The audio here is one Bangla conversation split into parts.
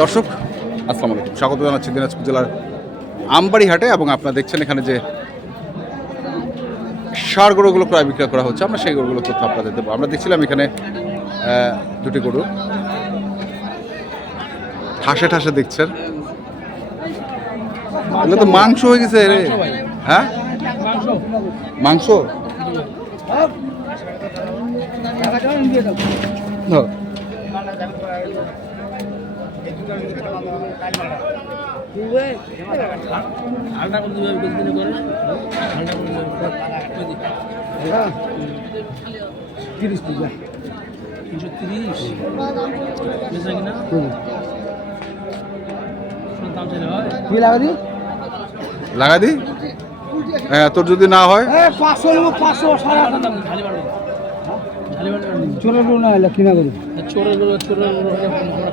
দর্শক, আসসালামু আলাইকুম। স্বাগত জানাচ্ছি দিনাজপুর জেলার আমবাড়ি হাটে এবং আপনারা দেখছেন এখানে যে সার গরুগুলো প্রায় বিক্রয় করা হচ্ছে, আমরা সেই গরুগুলো তথ্য আপনাদের দেবো। আমরা দেখছিলাম এখানে দুটি গরু। ঠাসে ঠাসে দেখছেন। এগুলো তো মাংস হয়ে গেছে রে। হ্যাঁ? মাংস। আলটা করে দিবে বেশি দিনে করে আলটা করে দিবে তিরিশ পূজা তিনশো তিরিশ বেচা কিনা সব দাম চাইলে কি লাগাদি লাগা দি হ্যাঁ তোর যদি না হয়। পাঁচশো পাঁচশো সাড়ে আট দাম ঝালি বাড়বে ঝালি বাড়বে চোরের না কিনা করি চোরের গরু চোরের গরু আমরা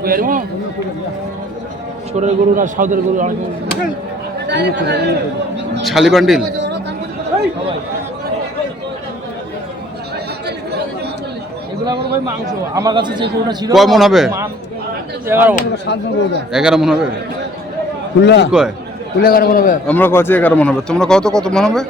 চোরের গরু না সাউদের গরু বান্ডিল? আমার ভাই মাংস। আমার কাছে যে গরুটা ছিল কয় মণ হবে? এগারো মন। হবে? কয়? খুলে এগারো মনে হবে। আমরা এগারো মন হবে? তোমরা কত কত মন হবে?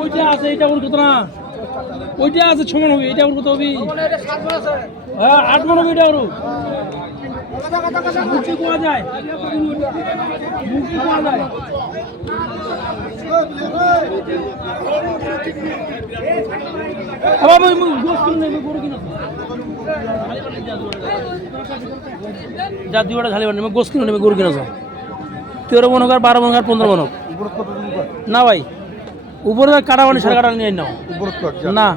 ওইটা আছে এটা ওর কত না। ওইটা আছে ছ মন হবে এটা ওর কত হবে। হ্যাঁ আট মন হবে এটা ওর। মুখে কোয়া যায়। মুখে কোয়া যায়। ওই মুখ গোস কিনে নেবে গরু কিনা যা দুই ওটা ঝালি বানিয়ে গোস কিনে নেবে গরু কিনা যাও। তেরো মন হোক আর বারো মন হোক আর পনেরো মন হোক না ভাই উপরে কাটা মানে সাড়ে কাটা নিয়ে নাও। না।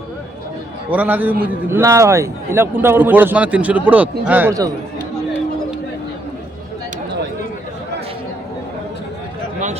ওরা না দিবি। মুই না ভাই এলা কোনটা করব উপরত মানে তিনশোর উপরত তিনশো পঞ্চাশ মাংস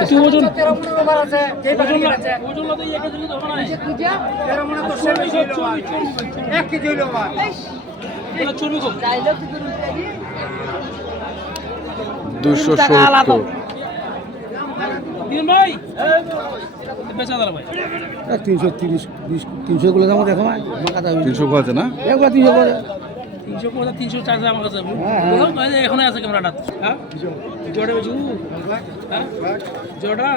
তুই ওজন একে। দুশো সত্তর। তিনশো তিরিশ বিশ তিনশো গুলো দাম দেখো তিনশো আছে না? একবার তিনশো তিনশো কোথা তিনশো চার আমার কাছে। হ্যাঁ, হ্যাঁ। এখানে আছে ক্যামেরাটা। হ্যাঁ? জোড়া বেচু হ্যাঁ? জোড়া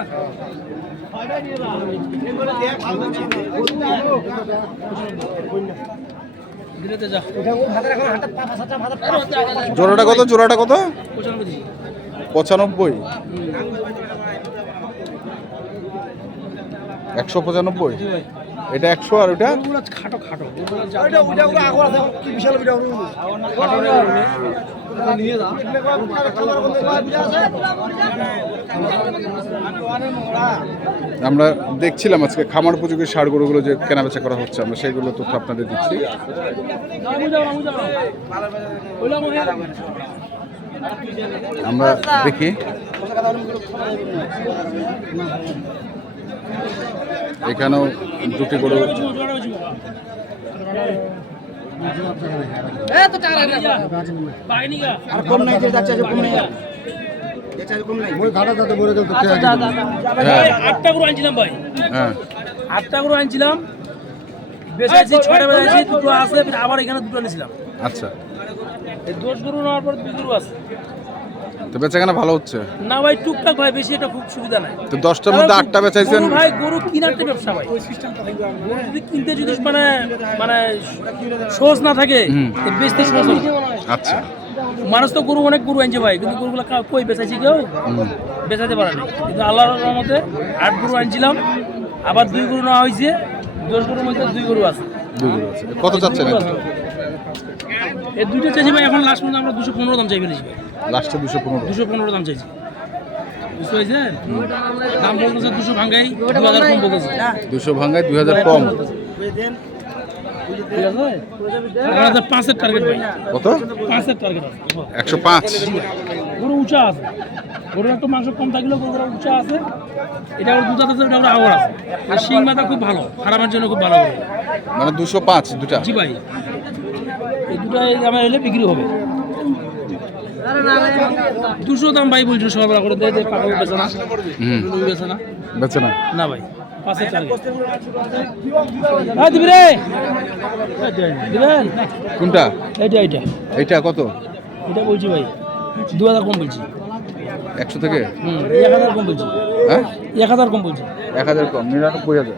যা। জোড়াটা কত? জোড়াটা কত? পঁচানব্বই। পঁচানব্বই। একশো পঁচানব্বই? এটা একশো আর ওটা? খাটো খাটো আমরা দেখছিলাম আজকে খামার উপযোগী সার গরুগুলো যে কেনাবেচা করা হচ্ছে আমরা সেইগুলো তথ্য আপনাদের দিচ্ছি। আমরা দেখি। এখানেও দুটি গরু আটটা আনছিলাম ভাই। হ্যাঁ। আটটা গরু আনছিলাম। বেশি ছয়টা বেশি দুটো আছে আবার এখানে দুটো আনিছিলাম। আচ্ছা। এই দশ গরু নেওয়ার পর দুই গরু আছে। তো বেচাকেনা ভালো হচ্ছে? না ভাই টুকটাক ভাই বেশি এটা খুব সুবিধা নাই। তো দশটার মধ্যে আটটা বেচাইছেন? ভাই গরু কিনার তো ব্যবসা ভাই। গরু যদি কিনতে যদি মানে মানে সোর্স না থাকে। তো বেচতে সোর্স আচ্ছা। মানুষ তো গরু অনেক গরু আনছে ভাই কিন্তু গরুগুলো কা- কই বেচাইছি কেউ? বেচাতে পারে না। কিন্তু আল্লাহর রহমতে আট গরু আনছিলাম আবার দুই গরু নেওয়া হয়েছে দশ গরুর মধ্যে দুই গরু আছে। দুই গরু আছে। কত চাচ্ছেন এই দুইটা চাইছি ভাই এখন লাস্ট পর্যন্ত আমরা দুশো পনেরো দাম চাই ফেলেছি ভাই। লাস্টে দুশো পনেরো। দুশো পনেরো দাম চাইছি। বুঝতে পারছেন? দাম বলতেছে দুশো ভাঙ্গাই দু হাজার কম বলতেছে। দুশো ভাঙায় দুই হাজার কম। পাঁচের টার্গেট ভাই। কত? পাঁচের টার্গেট একশো পাঁচ। গরু উঁচা আছে। গরুর একটু মাংস কম থাকলেও উঁচা আছে। এটা ওর দুধ আছে এটা ওর আওয়ার আছে। আর শিং মাথা খুব ভালো। খারাপের জন্য খুব ভালো মানে দুশো পাঁচ দুটা। জি ভাই। এই দুটো দামে এলে বিক্রি হবে। দুশো দাম ভাই বলছিল সকালবেলা করে দেয় পাকা বেছে না বেছে না বেচে না? না ভাই হ্যাঁ দিবি রে। দিবেন? কোনটা? এইটা এইটা। এইটা কত? এটা বলছি ভাই দু হাজার কম বলছি। একশো থেকে? হুম এক হাজার কম বলছি। হ্যাঁ? এক হাজার কম বলছি। এক হাজার কম নিরানব্বই হাজার।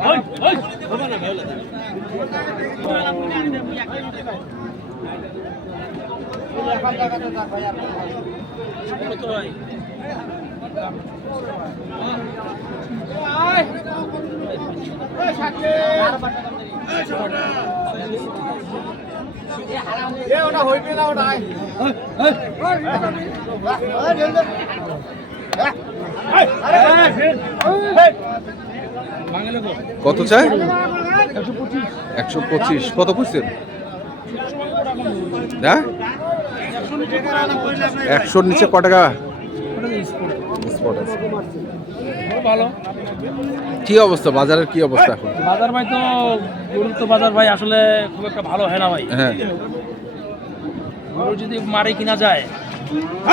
কত ভাই বাঙালি কত কত চাই একশো পঁচিশ। কত খুঁজছেন হ্যাঁ? একশোর নিচে ক টাকা? স্পট আছে। ভালো কি অবস্থা? বাজারের কি অবস্থা এখন? বাজার ভাই তো গরুর তো বাজার ভাই আসলে খুব একটা ভালো হয় না ভাই। হ্যাঁ। গরু যদি মারে কিনা যায়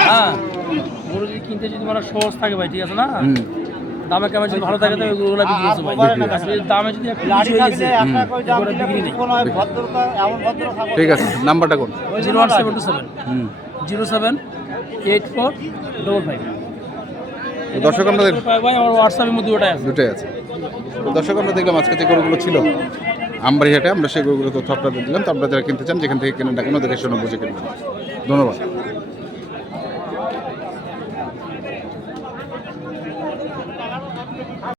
হ্যাঁ গরু যদি কিনতে যদি মানে সহজ থাকে ভাই ঠিক আছে না? দামে কেমন যদি ভালো থাকে তো ওই গরুগুলো বিক্রি হচ্ছে ভাই। দামে যদি একটু বেশি হয়ে গেছে এগুলো বিক্রি নেই। ঠিক আছে নাম্বারটা কোন? Zero one seven two seven. Zero seven eight four double five. দর্শক আমরা আমার হোয়াটসঅ্যাপের মধ্যে ওটাই আছে। দুটোই আছে। তো দর্শক আমরা দেখলাম আজকে যে গরুগুলো ছিল আমবাড়িহাটে আমরা সেই গরুগুলো তথ্য আপনাদের দিলাম। তো আপনারা যারা কিনতে চান যেখান থেকে কেনেন না কেন দেখে শুনে বুঝে কিনবেন ধন্যবাদ।